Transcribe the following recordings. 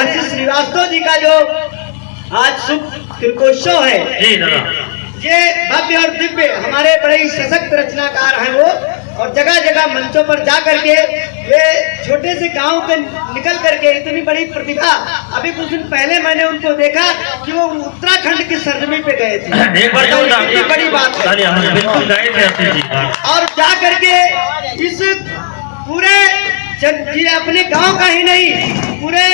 हर्षित श्रीवास्तव जी का जो आज शुभ तिलकोत्सव है, ये भव्य और दिव्य, हमारे बड़े ही सशक्त रचनाकार हैं वो, और जगह जगह मंचों पर जा करके ये छोटे से गांव के निकल करके इतनी बड़ी प्रतिभा, अभी कुछ दिन पहले मैंने उनको देखा कि वो उत्तराखंड की सरजमी पे गए थे, इतनी बड़ी बात है। और जा करके इस पूरे अपने गांव का ही नहीं, पूरे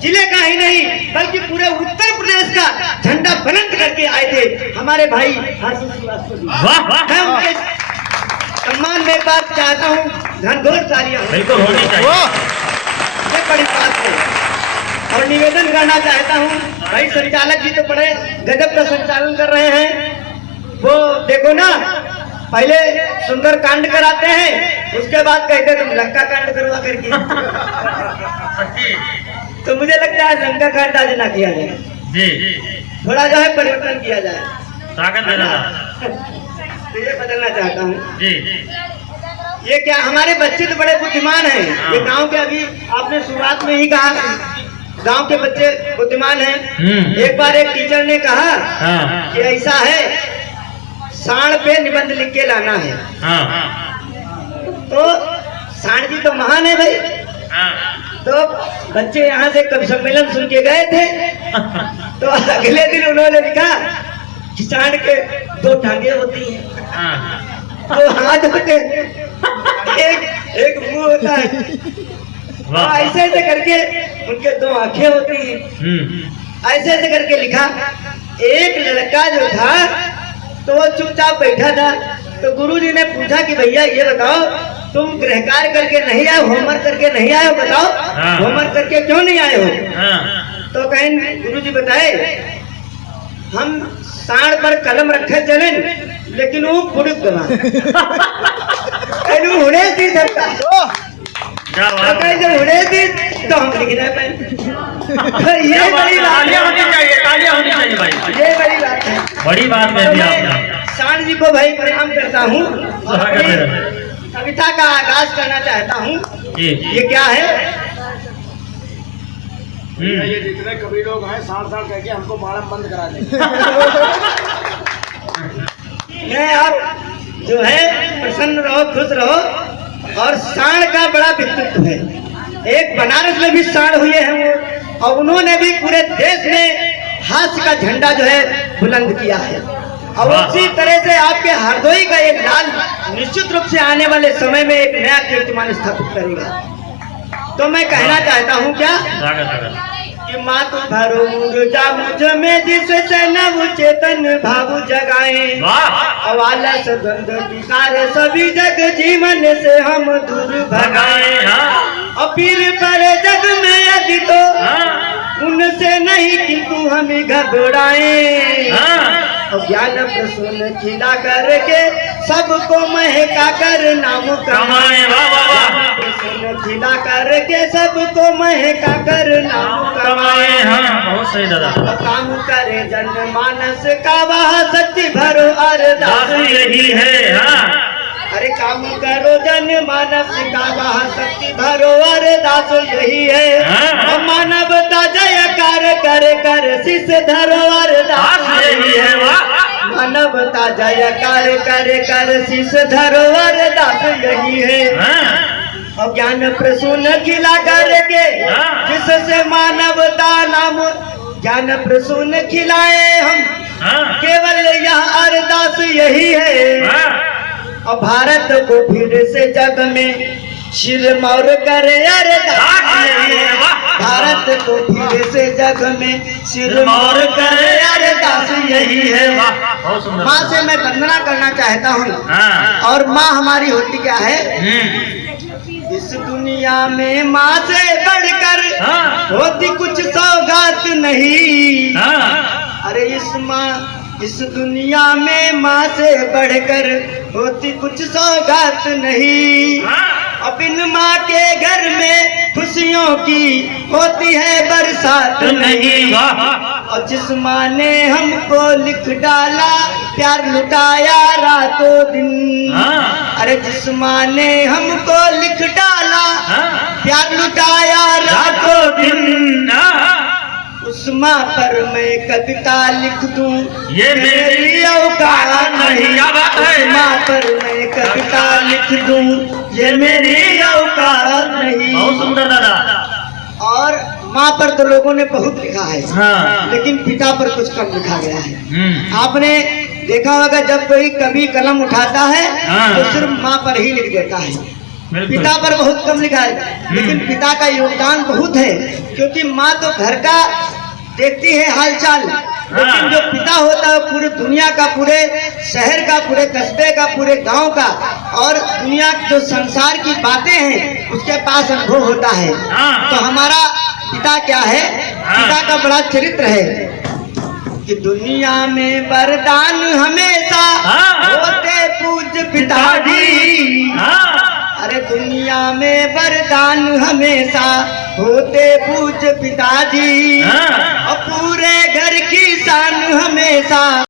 जिले का ही नहीं, बल्कि पूरे उत्तर प्रदेश का झंडा बुलंद करके आए थे हमारे भाई हर्षित श्रीवास्तव जी। मैं उनके सम्मान में एक बात चाहता हूँ, घनघोर तालियां बिल्कुल होनी चाहिए, ये बड़ी बात है। और निवेदन करना चाहता हूँ, भाई संचालक जी तो बड़े गजब का संचालन कर रहे हैं। वो देखो ना, पहले सुंदर कांड कराते हैं, उसके बाद कहते तुम लंका कांड करवा करके। तो मुझे लगता है लंका कांड आज ना किया जाए जी, थोड़ा जो है परिवर्तन किया जाए, ताकत देना। तो ये बदलना चाहता हूँ जी। ये क्या, हमारे बच्चे तो बड़े बुद्धिमान हैं। ये गांव के, अभी आपने शुरुआत में ही कहा गांव के बच्चे बुद्धिमान हैं। एक बार एक टीचर ने कहा कि ऐसा है, साण पे निबंध लिख के लाना है। तो साण जी तो महान है भाई। तो बच्चे यहाँ से कवि सम्मेलन सुन के गए थे, तो अगले दिन उन्होंने लिखा कि साण के 2 टांगे होती हैं, 2 हाथ होते हैं, एक मुंह होता है, ऐसे ऐसे करके उनके 2 आंखें होती हैं। ऐसे ऐसे करके लिखा। एक लड़का जो था तो वो चुपचाप बैठा था, तो गुरुजी ने पूछा कि भैया ये बताओ, तुम गृह कार्य करके नहीं आए, होमवर्क करके नहीं आए हो, बताओ होमवर्क करके क्यों नहीं आए हो? तो कहें गुरुजी बताए, हम साण पर कलम रखे चले, लेकिन वो बुड़क गवा हुड़े थी सकता, जब हुड़े थी तो हम लिख रहे पाए। ये बड़ी तालियां होनी चाहिए, तालियां होनी चाहिए भाई, ये बड़ी बात है, बड़ी बात है। साण जी को भाई प्रणाम करता हूँ, कविता का आगाज करना चाहता हूँ। ये क्या है? ये जितने कवि लोग हैं साड़ कह के हमको मारना बंद करा देंगे। मैं आप जो है प्रसन्न रहो, खुश रहो। और साण का बड़ा व्यक्तित्व है, एक बनारस में भी साण हुए हैं वो, और उन्होंने भी पूरे देश में हास्य का झंडा जो है बुलंद किया है। और उसी तरह से आपके हरदोई का एक लाल निश्चित रूप से आने वाले समय में एक नया कीर्तिमान स्थापित करेगा। तो मैं कहना चाहता हूँ क्या कि मातु भरो ऊर्जा मुझ में, जिससे नव चेतन भाव जगाए, अवालस द्वंद विकार सभी जग जीवन से हम दूर भगाए। अपील करे जग में यदि तो उनसे नहीं, किंतु हमें घबराए। ज्ञान प्रसून खिला करके सबको महका कर नाम कमाए, प्रसून खिला करके सबको महका कर नाम कमाए। बहुत सही दादा। काम करे जन मानस का वह सच्ची भरो अरदास यही है। अरे काम करो जन मानस का वह शक्ति भरो अरदास यही है। मानवता जयकार कर कर शीश धरो अरदास यही है। मानवता जयकार कर कर शीश धरो अरदास यही है। और ज्ञान प्रसून खिला करके जिससे मानवता नाम, ज्ञान प्रसून खिलाए हम, केवल यह अरदास यही है। और भारत को फिर से जग में सिरमौर करे अरदास यही है। भारत को फिर से जग में सिरमौर करे अरदास यही है। माँ से मैं वंदना करना चाहता हूँ, और माँ हमारी होती क्या है? इस दुनिया में माँ से बढ़कर होती कुछ सौगात नहीं। अरे इस दुनिया में माँ से बढ़कर होती कुछ सौगात नहीं। अपनी माँ के घर में खुशियों की होती है बरसात नहीं। और जिस माँ ने हमको लिख डाला प्यार लुटाया रातों दिन। हाँ। अरे जिस माँ ने हमको लिख डाला हाँ। प्यार लुटाया रातों दिन। हाँ। उस माँ पर मैं कविता लिख दूं ये मेरी औकात नहीं। क्या बात है? उस माँ पर मैं कविता लिख दूं ये मेरी औकात नहीं। बहुत सुंदर दादा। और माँ पर तो लोगों ने बहुत लिखा है, हाँ। लेकिन पिता पर कुछ कम लिखा गया है। हम्म। आपने देखा होगा जब कोई कवि कलम उठाता है हाँ। तो सिर्फ माँ पर ही लिख देता है, बिल्कुल। पिता पर बहुत कम लिखा है। लेकिन पिता का योगदान बहुत है, क्योंकि माँ तो घर का देखती है हालचाल, लेकिन जो पिता होता है पूरी दुनिया का, पूरे शहर का, पूरे कस्बे का, पूरे गांव का और दुनिया जो संसार की बातें हैं उसके पास अनुभव होता है। हाँ। तो हमारा पिता क्या है, पिता का बड़ा चरित्र है कि दुनिया में वरदान हमेशा हाँ। होते पूज्य पिताजी। हाँ। अरे दुनिया में वरदान हमेशा होते पूज्य पिताजी। हाँ। और पूरे घर की शान हमेशा